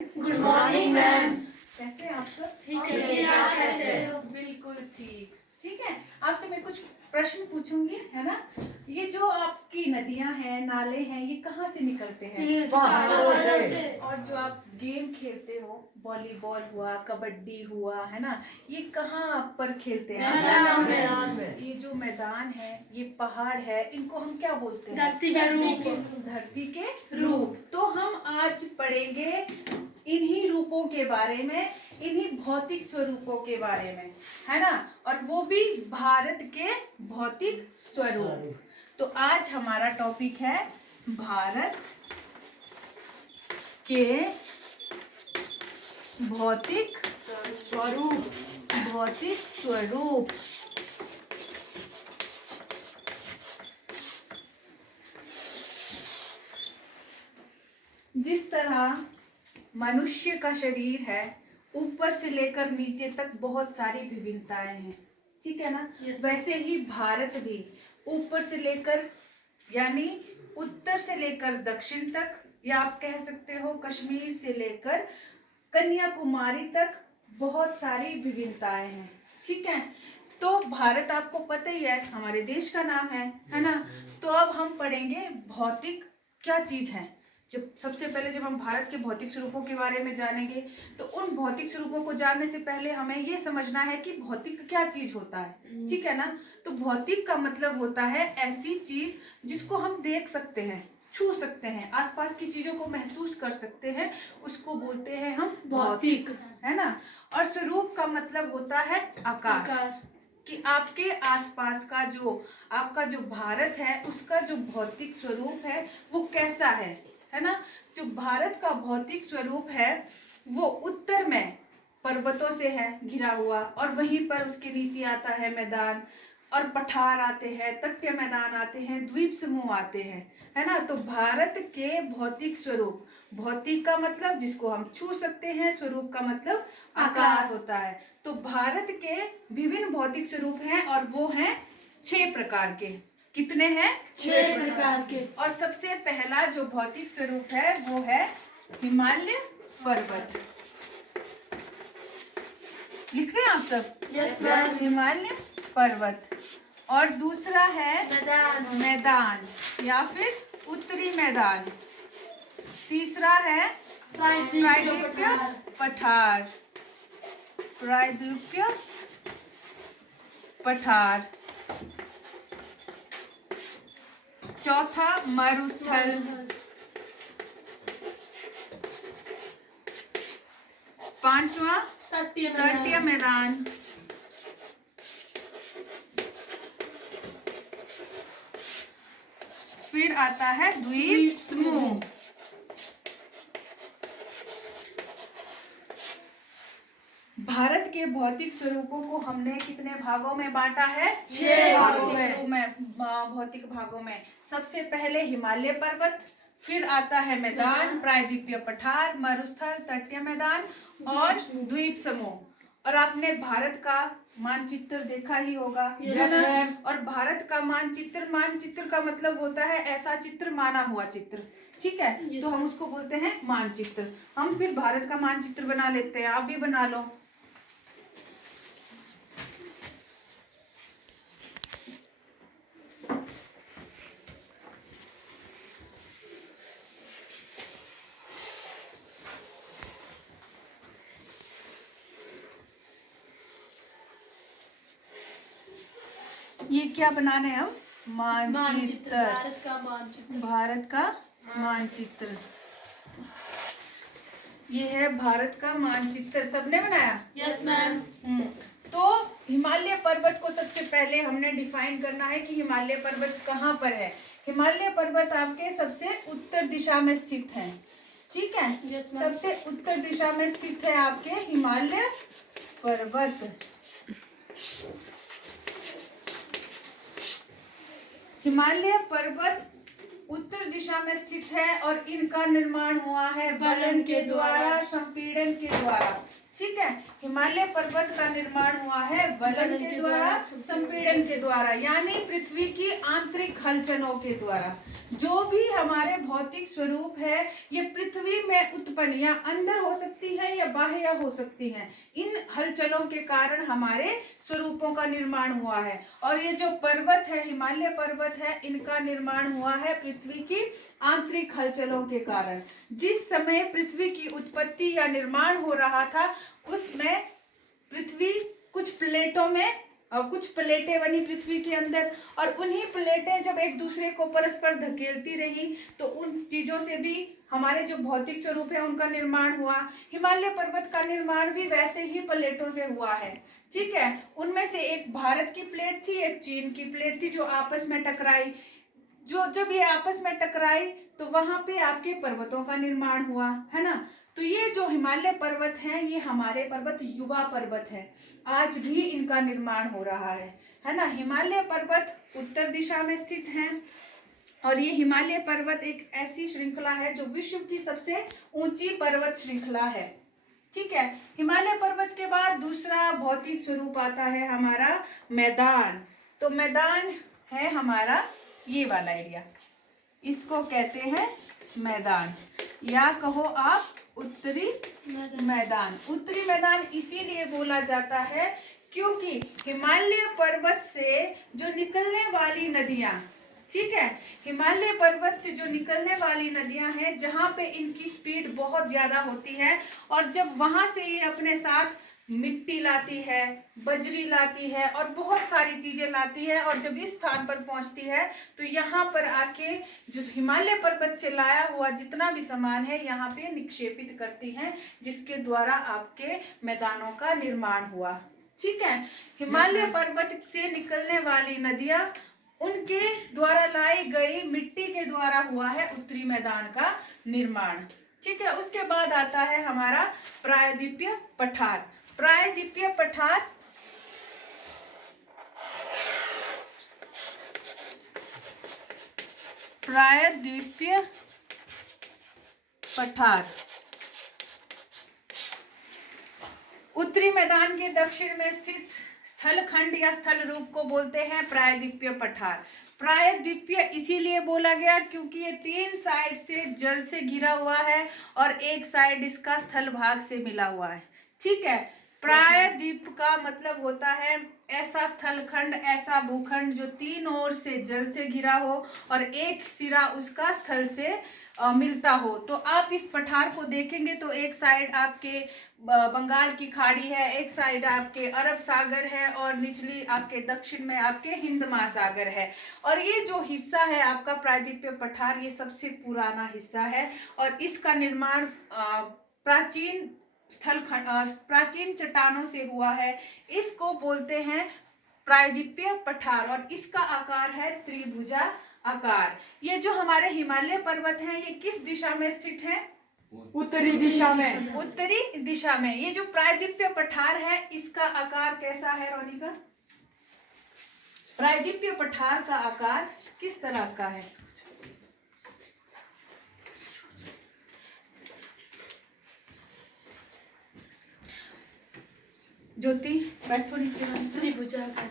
Good morning ma'am. कैसे हैं आप सब? ठीक है, आप कैसे हो? बिल्कुल ठीक। ठीक है, आपसे मैं कुछ प्रश्न पूछूंगी, है ना? ये जो आपकी नदियां हैं, नाले हैं, ये कहाँ से निकलते हैं? पहाड़ों से। और जो आप गेम खेलते हो, वॉलीबॉल हुआ, कबड्डी हुआ, है ना, ये कहाँ पर खेलते हैं? मैदान में। ये जो मैदान है, ये पहाड़ है, इनको हम क्या बोलते हैं? धरती के रूप। धरती के रूप। तो हम आज पढ़ेंगे इन्हीं रूपों के बारे में, इन्हीं भौतिक स्वरूपों के बारे में, है ना? और वो भी भारत के भौतिक स्वरूप। तो आज हमारा टॉपिक है भारत के भौतिक स्वरूप। भौतिक स्वरूप। जिस तरह मनुष्य का शरीर है, ऊपर से लेकर नीचे तक बहुत सारी विभिन्नताएं हैं, ठीक है ना? वैसे ही भारत भी ऊपर से लेकर, यानी उत्तर से लेकर दक्षिण तक, या आप कह सकते हो कश्मीर से लेकर कन्याकुमारी तक बहुत सारी विभिन्नताएं हैं, ठीक है? तो भारत आपको पता ही है, हमारे देश का नाम है ना? तो अब हम पढ़ेंगे भौतिक क्या चीज है। सबसे पहले जब हम भारत के भौतिक स्वरूपों के बारे में जानेंगे, तो उन भौतिक स्वरूपों को जानने से पहले हमें ये समझना है कि भौतिक क्या चीज होता है, ठीक है ना? तो भौतिक का मतलब होता है ऐसी चीज जिसको हम देख सकते हैं, छू सकते हैं, आसपास की चीजों को महसूस कर सकते हैं, उसको बोलते हैं हम भौतिक, है ना? और स्वरूप का मतलब होता है आकार। कि आपके आसपास का जो आपका जो भारत है, उसका जो भौतिक स्वरूप है वो कैसा है ना? जो भारत का भौतिक स्वरूप है वो उत्तर में पर्वतों से है घिरा हुआ, और वहीं पर उसके नीचे आता है मैदान, और पठार आते हैं, तटीय मैदान आते हैं, द्वीप समूह आते हैं, है ना? तो भारत के भौतिक स्वरूप, भौतिक का मतलब जिसको हम छू सकते हैं, स्वरूप का मतलब आकार होता है। तो भारत के विभिन्न भौतिक स्वरूप हैं, और वो हैं 6 प्रकार के। कितने हैं? 6 प्रकार के। और सबसे पहला जो भौतिक स्वरूप है वो है हिमालय पर्वत। लिख रहे हैं आप सब? Yes ma'am. हिमालय पर्वत। और दूसरा है मैदान या फिर उत्तरी मैदान। तीसरा है प्रायद्वीपीय पठार। प्रायद्वीपीय पठार। चौथा मरुस्थल। पांचवा तटीय मैदान। फिर आता है द्वीप समूह। भारत के भौतिक स्वरूपों को हमने कितने भागों में बांटा है? 6 भागों भौतिक भागों में। सबसे पहले हिमालय पर्वत, फिर आता है मैदान, प्रायद्वीपीय पठार, मरुस्थल, तटीय मैदान और द्वीप समूह। और आपने भारत का मानचित्र देखा ही होगा। Yes ma'am. और भारत का मानचित्र का मतलब होता है ऐसा चित्र, माना हुआ चित्र, ठीक है? तो हम उसको बोलते हैं मानचित्र। हम फिर भारत का मानचित्र बना लेते हैं, आप भी बना लो। ये क्या बनाने हम? मानचित्र। भारत का मानचित्र। भारत का मानचित्र। ये है भारत का मानचित्र। सबने बनाया? Yes ma'am. तो हिमालय पर्वत को सबसे पहले हमने डिफाइन करना है कि हिमालय पर्वत कहाँ पर है। हिमालय पर्वत आपके सबसे उत्तर दिशा में स्थित है, ठीक है? Yes, ma'am. सबसे उत्तर दिशा में स्थित है आपके हिमालय पर्वत। हिमालय पर्वत उत्तर दिशा में स्थित है, और इनका निर्माण हुआ है बलन के द्वारा, संपीड़न के द्वारा, ठीक है? हिमालय पर्वत का निर्माण हुआ है बलन के द्वारा, संपीड़न के द्वारा, यानी पृथ्वी की आंतरिक हलचलों के द्वारा। जो भी हमारे भौतिक स्वरूप है ये पृथ्वी में उत्पन्न या अंदर हो सकती है या बाह्य हो सकती है। इन हलचलों के कारण हमारे स्वरूपों का निर्माण हुआ है। और ये जो पर्वत है, हिमालय पर्वत है, इनका निर्माण हुआ है पृथ्वी की आंतरिक हलचलों के कारण। जिस समय पृथ्वी की उत्पत्ति या निर्माण हो रहा था उसमें पृथ्वी कुछ प्लेटों में कुछ प्लेटें बनी पृथ्वी के अंदर, और उन्हीं प्लेटें जब एक दूसरे को परस्पर धकेलती रही तो उन चीजों से भी हमारे जो भौतिक स्वरूप है उनका निर्माण हुआ। हिमालय पर्वत का निर्माण भी वैसे ही प्लेटों से हुआ है। ठीक है, उनमें से एक भारत की प्लेट थी, एक चीन की प्लेट थी जो आपस में टकराई। जब ये आपस में टकराई तो वहां पे आपके पर्वतों का निर्माण हुआ, है ना। तो ये जो हिमालय पर्वत हैं ये हमारे पर्वत युवा पर्वत है, आज भी इनका निर्माण हो रहा है ना। हिमालय पर्वत उत्तर दिशा में स्थित हैं और ये हिमालय पर्वत एक ऐसी श्रृंखला है जो विश्व की सबसे ऊंची पर्वत श्रृंखला है। ठीक है, हिमालय पर्वत के बाद दूसरा भौतिक स्वरूप आता है हमारा मैदान। तो मैदान है हमारा ये वाला एरिया, इसको कहते हैं मैदान, या कहो आप उत्तरी मैदान। उत्तरी मैदान इसीलिए बोला जाता है क्योंकि हिमालय पर्वत से जो निकलने वाली नदियां, ठीक है, हिमालय पर्वत से जो निकलने वाली नदियां हैं जहां पे इनकी स्पीड बहुत ज्यादा होती है, और जब वहां से ये अपने साथ मिट्टी लाती है, बजरी लाती है और बहुत सारी चीजें लाती है, और जब इस स्थान पर पहुंचती है तो यहाँ पर आके जो हिमालय पर्वत से लाया हुआ जितना भी सामान है यहाँ पे निक्षेपित करती हैं, जिसके द्वारा आपके मैदानों का निर्माण हुआ। ठीक है, हिमालय पर्वत से निकलने वाली नदियां उनके द्वारा लाई गई मिट्टी के द्वारा हुआ है उत्तरी मैदान का निर्माण। ठीक है, उसके बाद आता है हमारा प्रायद्वीपीय पठार। प्रायद्वीपीय पठार प्रायद्वीपीय पठार उत्तरी मैदान के दक्षिण में स्थित स्थल खंड या स्थल रूप को बोलते हैं प्रायद्वीपीय पठार। प्रायद्वीपीय इसीलिए बोला गया क्योंकि ये 3 साइड से जल से घिरा हुआ है और एक साइड इसका स्थल भाग से मिला हुआ है। ठीक है, प्रायद्वीप का मतलब होता है ऐसा स्थल खंड, ऐसा भूखंड जो 3 ओर से जल से घिरा हो और एक सिरा उसका स्थल से मिलता हो। तो आप इस पठार को देखेंगे तो एक साइड आपके बंगाल की खाड़ी है, एक साइड आपके अरब सागर है और निचली आपके दक्षिण में आपके हिंद महासागर है। और ये जो हिस्सा है आपका प्रायद्वीपीय पठार ये सबसे पुराना हिस्सा है और इसका निर्माण प्राचीन प्राचीन चट्टानों से हुआ है। इसको बोलते हैं प्रायद्वीपीय पठार और इसका आकार है त्रिभुजा आकार। ये जो हमारे हिमालय पर्वत हैं ये किस दिशा में स्थित है? उत्तरी दिशा में। उत्तरी दिशा में। ये जो प्रायद्वीपीय पठार है इसका आकार कैसा है रोनिका? प्रायद्वीपीय पठार का आकार किस तरह का है? ज्योति बैठो नीचे। त्रिभुजा आकार।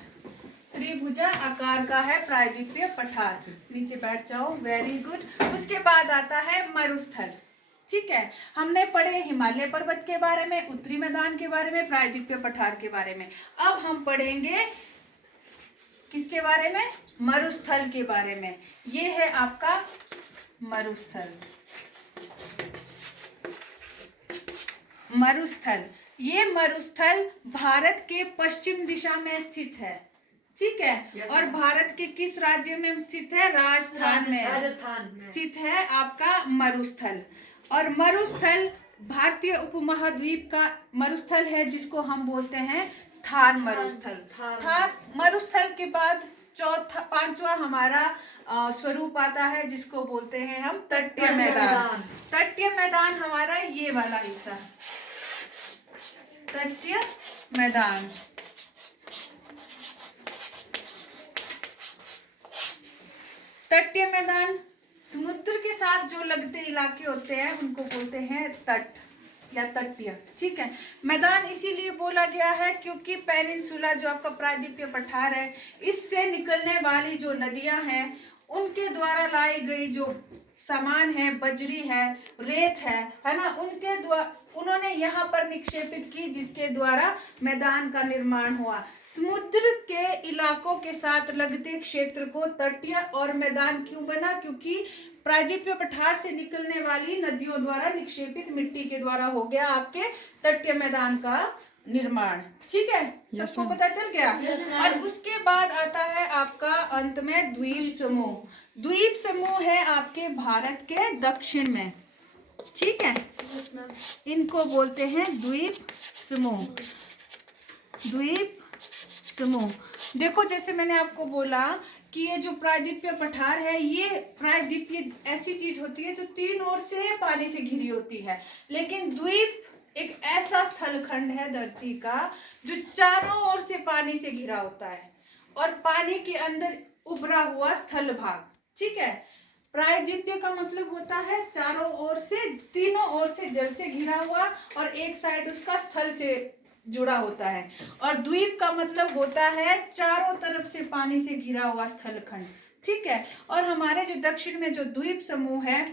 त्रिभुजा आकार का है प्रायद्वीपीय पठार। नीचे बैठ जाओ, वेरी गुड। उसके बाद आता है मरुस्थल। ठीक है, हमने पढ़े हिमालय पर्वत के बारे में, उत्तरी मैदान के बारे में, प्रायद्वीपीय पठार के बारे में। अब हम पढ़ेंगे किसके बारे में? मरुस्थल के बारे में। ये है आपका मरुस्थल। मरुस्थल, ये मरुस्थल भारत के पश्चिम दिशा में स्थित है। ठीक है, और भारत के किस राज्य में स्थित है? राजस्थान में स्थित है आपका मरुस्थल। और मरुस्थल भारतीय उपमहाद्वीप का मरुस्थल है जिसको हम बोलते हैं थार मरुस्थल। थार मरुस्थल के बाद पांचवा हमारा स्वरूप आता है जिसको बोलते हैं हम तटीय मैदान। तटीय मैदान हमारा ये वाला हिस्सा, तटीय मैदान। तटीय मैदान समुद्र के साथ जो लगते इलाके होते हैं उनको बोलते हैं तट या तटीय। ठीक है, मैदान इसीलिए बोला गया है क्योंकि पेनिनसुला जो आपका प्रायद्वीपीय पठार है इससे निकलने वाली जो नदियां हैं उनके द्वारा लाई गई जो सामान है, बजरी है, रेत है ना, उनके द्वारा उन्होंने यहाँ पर निक्षेपित की, जिसके द्वारा मैदान का निर्माण हुआ। समुद्र के इलाकों के साथ लगते क्षेत्र को तटीय और मैदान क्यों बना? क्योंकि प्रायद्वीपीय पठार से निकलने वाली नदियों द्वारा निक्षेपित मिट्टी के द्वारा हो गया आपके तटीय मैदान का निर्माण। ठीक है, सबको पता चल गया। और उसके बाद आता है आपका अंत में द्वीप समूह। द्वीप समूह है आपके भारत के दक्षिण में। ठीक है, इनको बोलते हैं द्वीप समूह। द्वीप समूह, देखो जैसे मैंने आपको बोला कि ये जो प्रायद्वीपीय पठार है, ये प्रायद्वीपीय ऐसी चीज होती है जो तीन ओर से पानी से घिरी होती है, लेकिन द्वीप एक ऐसा स्थलखंड है धरती का जो चारों ओर से पानी से घिरा होता है और पानी के अंदर उभरा हुआ स्थल भाग। ठीक है, प्रायद्वीपीय का मतलब होता है चारों ओर से, तीनों ओर से जल से घिरा हुआ और एक साइड उसका स्थल से जुड़ा होता है। और द्वीप का मतलब होता है चारों तरफ से पानी से घिरा हुआ स्थलखंड। ठीक है, और हमारे जो दक्षिण में जो द्वीप समूह है,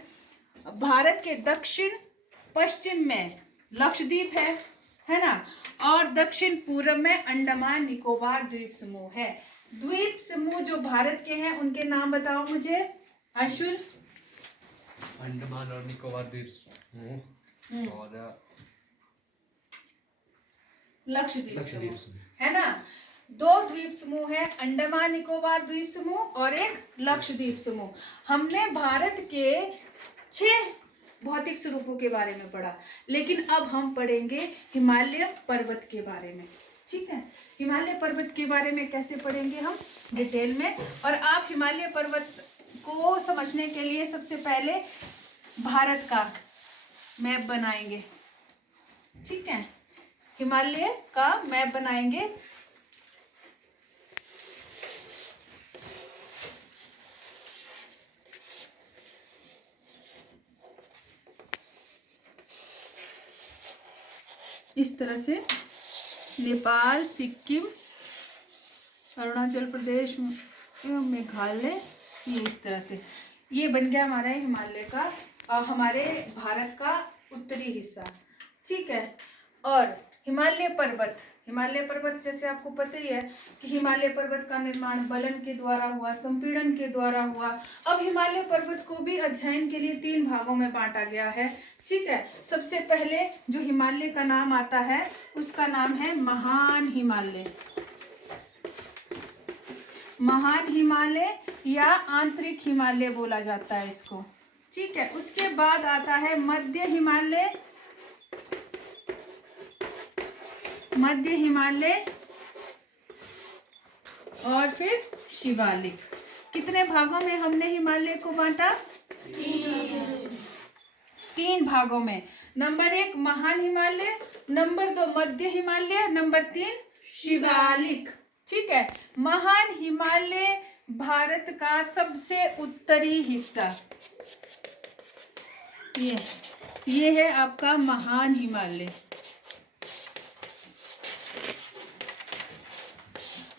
भारत के दक्षिण पश्चिम में लक्षद्वीप है ना, और दक्षिण पूर्व में अंडमान निकोबार द्वीप समूह है। द्वीप समूह जो भारत के हैं उनके नाम बताओ मुझे अंशुल। अंडमान और निकोबार द्वीप समूह और लक्षद्वीप समूह है ना। दो द्वीप समूह है, अंडमान निकोबार द्वीप समूह और एक लक्षद्वीप समूह। हमने भारत के 6 भौतिक स्वरूपों के बारे में पढ़ा, लेकिन अब हम पढ़ेंगे हिमालय पर्वत के बारे में। ठीक है, हिमालय पर्वत के बारे में कैसे पढ़ेंगे हम डिटेल में। और आप हिमालय पर्वत को समझने के लिए सबसे पहले भारत का मैप बनाएंगे। ठीक है, हिमालय का मैप बनाएंगे। इस तरह से नेपाल, सिक्किम, अरुणाचल प्रदेश एवं मेघालय, ये इस तरह से ये बन गया हमारा हिमालय का, हमारे भारत का उत्तरी हिस्सा। ठीक है, और हिमालय पर्वत जैसे आपको पता ही है कि हिमालय पर्वत का निर्माण बलन के द्वारा हुआ, संपीड़न के द्वारा हुआ। अब हिमालय पर्वत को भी अध्ययन के लिए 3 भागों में बांटा गया है। ठीक है, सबसे पहले जो हिमालय का नाम आता है उसका नाम है महान हिमालय। महान हिमालय या आंतरिक हिमालय बोला जाता है इसको। ठीक है, उसके बाद आता है मध्य हिमालय, मध्य हिमालय और फिर शिवालिक। कितने भागों में हमने हिमालय को बांटा? 3 भागों में। नंबर 1 महान हिमालय, नंबर 2 मध्य हिमालय, नंबर 3 शिवालिक। ठीक है, महान हिमालय भारत का सबसे उत्तरी हिस्सा, ये है आपका महान हिमालय।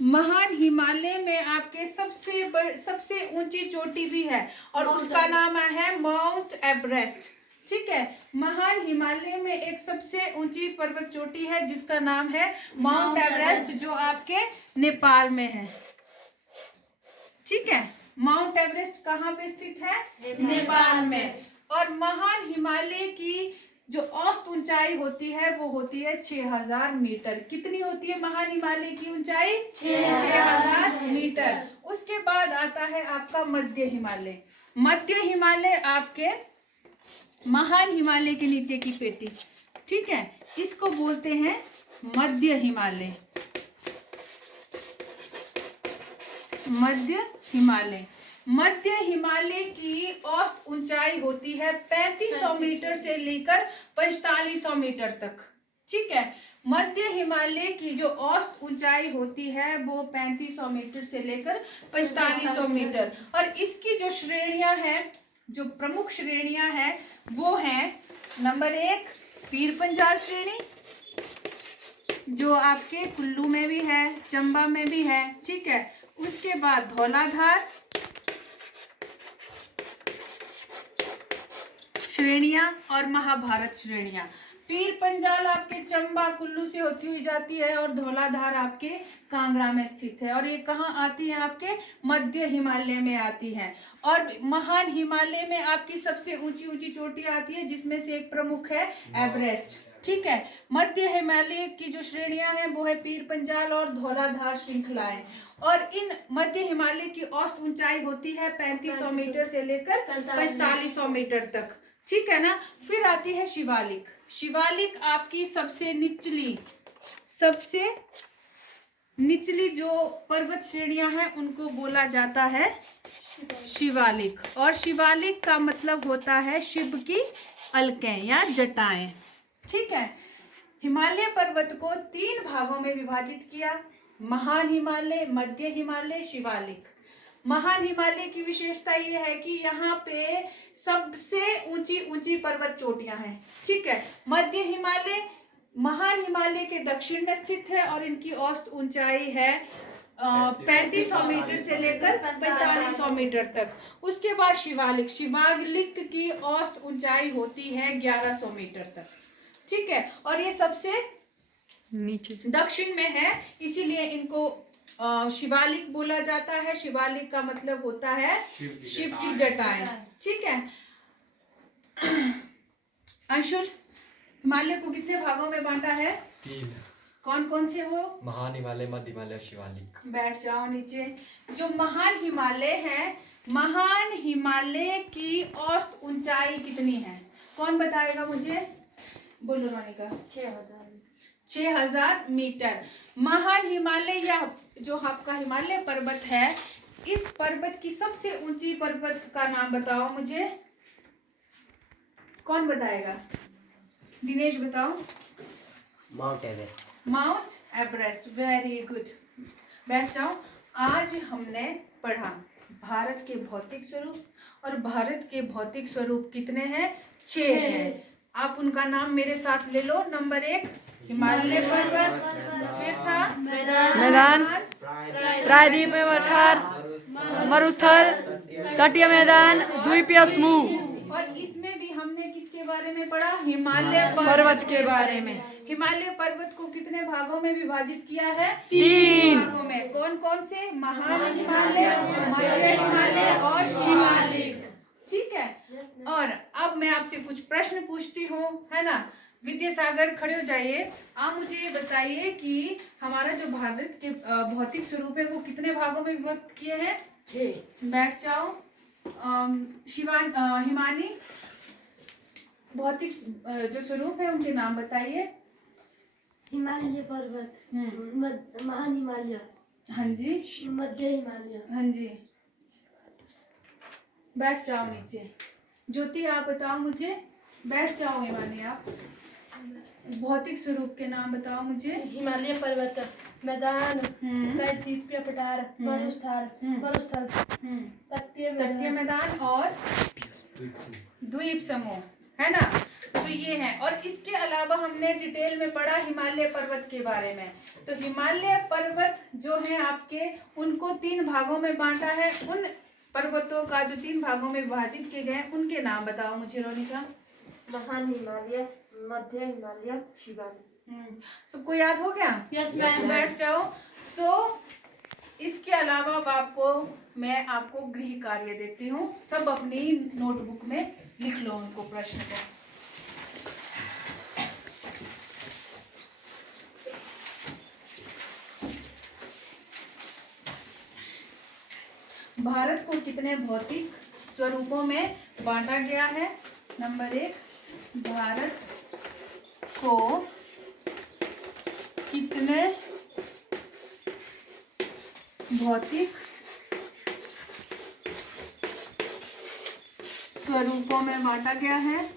महान हिमालय में आपके सबसे ऊंची चोटी भी है और उसका नाम है माउंट एवरेस्ट। ठीक है, महान हिमालय में एक सबसे ऊंची पर्वत चोटी है जिसका नाम है माउंट एवरेस्ट, जो आपके नेपाल में है। ठीक है, माउंट एवरेस्ट कहाँ पे स्थित है? नेपाल में। और महान हिमालय की जो औसत ऊंचाई होती है वो होती है 6000 मीटर। कितनी होती है महान हिमालय की ऊंचाई? 6000 मीटर। उसके बाद आता है आपका मध्य हिमालय। मध्य हिमालय आपके महान हिमालय के नीचे की पेटी। ठीक है, इसको बोलते हैं मध्य हिमालय। मध्य हिमालय, मध्य हिमालय की औसत ऊंचाई होती है 3500 मीटर से लेकर 4500 मीटर तक। ठीक है, मध्य हिमालय की जो औसत ऊंचाई होती है वो 3500 मीटर से लेकर 4500 मीटर। और इसकी जो श्रेणियां हैं, जो प्रमुख श्रेणियां हैं वो हैं, नंबर 1 पीर पंजाल श्रेणी, जो आपके कुल्लू में भी है, चंबा में भी है। ठीक है, उसके बाद धौलाधार, श्रेणियां और महाभारत श्रेणियां। पीर पंजाल आपके चंबा कुल्लू से होती हुई जाती है और धौलाधार आपके कांगड़ा में स्थित है। और ये कहाँ आती है? आपके मध्य हिमालय में आती है। और महान हिमालय में आपकी सबसे ऊंची ऊंची चोटियां आती है, जिसमें से एक प्रमुख है एवरेस्ट। ठीक है। मध्य हिमालय की जो श्रेणियां हैं वो है पीर पंजाल और धौलाधार श्रृंखलाएं। और इन मध्य हिमालय की औसत ऊंचाई होती है 3500 मीटर से लेकर 4500 मीटर तक। ठीक है ना। फिर आती है शिवालिक। शिवालिक आपकी सबसे निचली जो पर्वत श्रेणियां हैं उनको बोला जाता है शिवालिक। और शिवालिक का मतलब होता है शिव की अलकें या जटाएं। ठीक है। हिमालय पर्वत को 3 भागों में विभाजित किया, महान हिमालय, मध्य हिमालय, शिवालिक। महान हिमालय की विशेषता ये है कि यहाँ पे सबसे ऊंची ऊंची पर्वत चोटियां हैं। ठीक है। मध्य हिमालय महान हिमालय के दक्षिण में स्थित है और इनकी औसत ऊंचाई है 3500 मीटर से लेकर 4500 मीटर तक। उसके बाद शिवालिक। शिवालिक की औसत ऊंचाई होती है 1100 मीटर तक। ठीक है। और ये सबसे नीचे दक्षिण में है, इसीलिए इनको शिवालिक बोला जाता है। शिवालिक का मतलब होता है शिव की जटाएं। ठीक है। अंशुल, हिमालय को कितने भागों में बांटा है? 3। कौन कौन से वो? महान हिमालय, मध्य हिमालय, शिवालिक। बैठ जाओ नीचे। जो महान हिमालय है, महान हिमालय की औसत ऊंचाई कितनी है? कौन बताएगा मुझे? बोलो रोनिका। 6000 मीटर। महान हिमालय या जो आपका हिमालय पर्वत है, इस पर्वत की सबसे ऊंची पर्वत का नाम बताओ मुझे। कौन बताएगा? दिनेश बताओ। Mount Everest. Mount Everest. Very good. बैठ जाओ। आज हमने पढ़ा भारत के भौतिक स्वरूप, और भारत के भौतिक स्वरूप कितने हैं? 6 हैं। आप उनका नाम मेरे साथ ले लो। नंबर 1 हिमालय पर्वत, फिर था मैदान, प्रायद्वीप में पठार, मरुस्थल, तटीय मैदान, द्वीपीय समूह। और इसमें भी हमने किसके बारे में पढ़ा? हिमालय पर्वत के बारे में। हिमालय पर्वत को कितने भागों में विभाजित किया है? 3 भागों में। कौन कौन से? महान हिमालय, मध्य हिमालय और शिवालिक। ठीक है। और अब मैं आपसे कुछ प्रश्न पूछती हूँ, है ना। विद्यासागर, खड़े हो जाइए। आप मुझे ये बताइए कि हमारा जो भारत के भौतिक स्वरूप है वो कितने भागों में विभक्त किए हैं? 6। बैठ जाओ। हिमानी, भौतिक जो स्वरूप है उनके नाम बताइए। हिमालय पर्वत, महान हिमालय, हाँ जी, मध्य हिमालय, हाँ जी। बैठ जाओ नीचे। ज्योति, आप बताओ मुझे। बैठ जाओ हिमानी। आप भौतिक स्वरूप के नाम बताओ मुझे। हिमालय पर्वत, मैदान, प्रायद्वीपीय पठार, मरुस्थल, तटीय मैदान और द्वीप समूह, है ना। तो ये है। और इसके अलावा हमने डिटेल में पढ़ा हिमालय पर्वत के बारे में। तो हिमालय पर्वत जो है आपके, उनको 3 भागों में बांटा है। उन पर्वतों का जो 3 भागों में विभाजित किए गए उनके नाम बताओ मुझे रोनिका। महान हिमालय, मध्य हिमालय, शिवालिक। सबको याद हो गया? Yes ma'am. बैठ जाओ। तो इसके अलावा मैं आपको गृह कार्य देती हूँ। सब अपनी नोटबुक में लिख लो उनको, प्रश्न को। भारत को कितने भौतिक स्वरूपों में बांटा गया है? नंबर 1, भारत को कितने भौतिक स्वरूपों में बांटा गया है?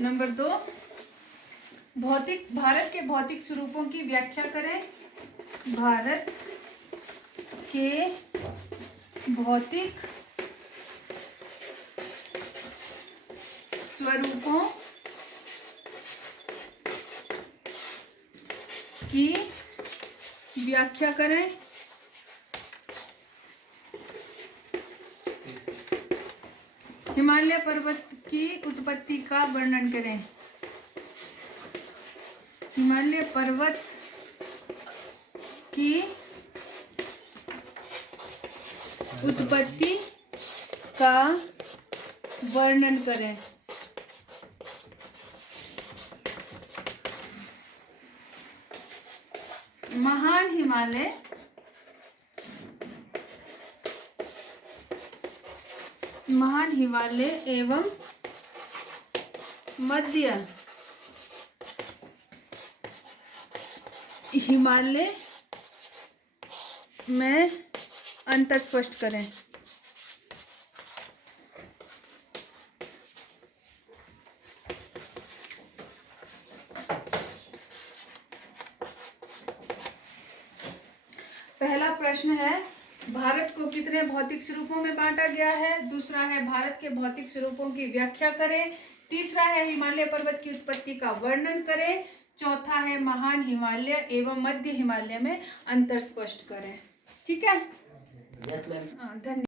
नंबर 2, भारत के भौतिक स्वरूपों की व्याख्या करें। भारत के भौतिक स्वरूपों की व्याख्या करें। हिमालय पर्वत की उत्पत्ति का वर्णन करें। हिमालय पर्वत की उत्पत्ति का वर्णन करें। महान हिमालय एवं मध्य हिमालय में अंतर स्पष्ट करें। पहला प्रश्न है, भारत को कितने भौतिक स्वरूपों में बांटा गया है। दूसरा है, भारत के भौतिक स्वरूपों की व्याख्या करें। तीसरा है, हिमालय पर्वत की उत्पत्ति का वर्णन करें। चौथा है, महान हिमालय एवं मध्य हिमालय में अंतर स्पष्ट करें। ठीक है, यस मैम। धन्यवाद।